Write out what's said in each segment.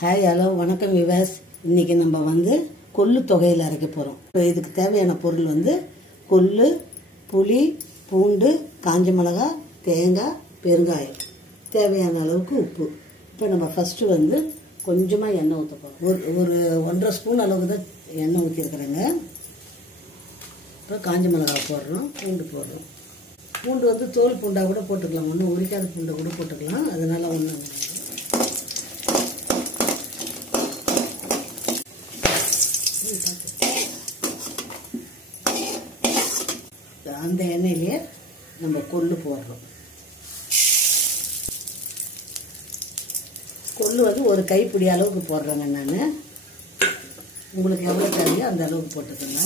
Hi hello வணக்கம் விவாஸ். இன்றைக்கி நம்ம வந்து கொள்ளு தொகையில் அரைக்க போகிறோம். இப்போ இதுக்கு தேவையான பொருள் வந்து கொள்ளு, புளி, பூண்டு, காஞ்ச மிளகாய், தேங்காய், பெருங்காயம், தேவையான அளவுக்கு உப்பு. இப்போ நம்ம ஃபஸ்ட்டு வந்து கொஞ்சமாக எண்ணெய் ஊற்ற போகிறோம். ஒரு 1.5 ஸ்பூன் அளவுக்கு தான் எண்ணெய் ஊற்றிருக்கிறேங்க. இப்போ காஞ்ச மிளகாய் போடுறோம், பூண்டு போடுறோம். பூண்டு வந்து தோல் பூண்டாக கூட போட்டுக்கலாம், ஒன்றும் உரிக்காத பூண்டை கூட போட்டுக்கலாம், அதனால் ஒன்றும் அந்த எண்ணெயிலேயே நம்ம கொள்ளு போடுறோம். கொள்ளு வந்து ஒரு கைப்பிடி அளவுக்கு போடுறேங்க நான். உங்களுக்கு எவ்வளோ தேவையோ அந்த அளவுக்கு போட்டுக்கோங்க.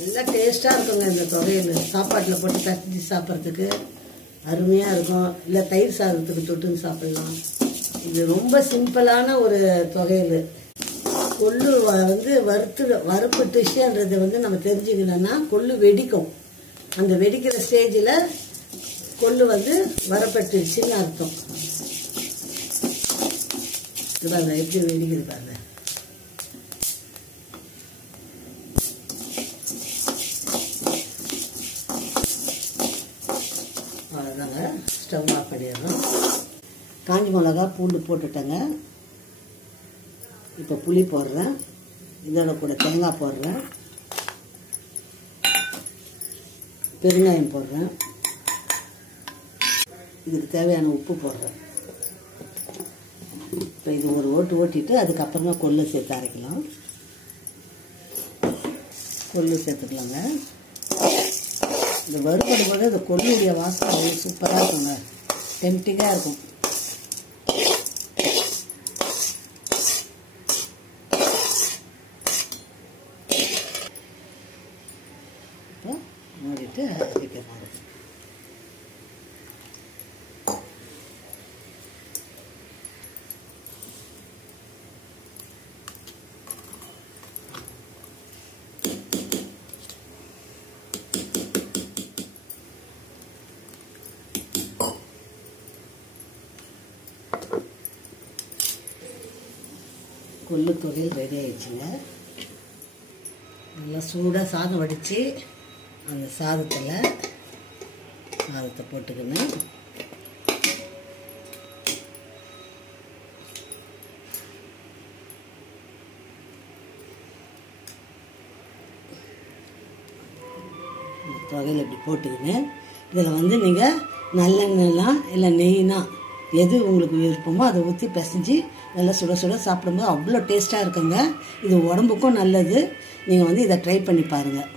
நல்லா டேஸ்ட்டாக இருக்குங்க இந்த துவையல். சாப்பாட்டில் போட்டு தட்டி சாப்பிட்றதுக்கு அருமையாக இருக்கும். இல்லை தயிர் சாதத்துக்கு தொட்டுன்னு சாப்பிட்லாம். இது ரொம்ப சிம்பிளான ஒரு துவையல். கொள்ளு வந்து வறுப்பு விஷயன்றது வந்து நம்ம தெரிஞ்சுக்கணும்னா கொள்ளு வெடிக்கும். அந்த வெடிக்கிற ஸ்டேஜில் கொள்ளு வந்து வரப்பட்டுருச்சுன்னு அர்த்தம். பாருங்க எப்படி வெடிக்குது பாருங்க. அவ்வளோதாங்க, ஸ்டவ் ஆஃப் பண்ணிடுறோம். காஞ்ச மிளகா, பூண்டு போட்டுட்டேங்க. இப்போ புளி போடுறேன், இதோட கூட தேங்காய் போடுறேன், பெருங்காயம் போடுறேன், இதுக்கு தேவையான உப்பு போடுறேன். இப்போ இது ஒரு ஓட்டிட்டு அதுக்கப்புறமா கொள்ளு சேர்த்து அரைக்கலாம். கொள்ளு சேர்த்துக்கலாங்க. இந்த வறுபடும் போது இந்த கொள்ளுடைய வாசனை சூப்பராக இருக்குங்க, டெம்டிங்காக இருக்கும். மூடிட்டு அரைக்கணும். கொள்ளு தொகையில் ரெடி ஆயிடுச்சுங்க. நல்லா சூடாக சாதம் வடித்து அந்த சாதத்தை போட்டுக்கணும். தொகையில் இப்படி போட்டுக்கணும். இதில் வந்து நீங்கள் நல்லெண்ணெய்லாம் இல்லை நெய்னா எது உங்களுக்கு விருப்பமோ அதை ஊற்றி பிசைஞ்சு நல்லா சுட சுட சாப்பிடும்போது அவ்வளோ டேஸ்ட்டாக இருக்குங்க. இது உடம்புக்கும் நல்லது. நீங்கள் வந்து இதை ட்ரை பண்ணி பாருங்கள்.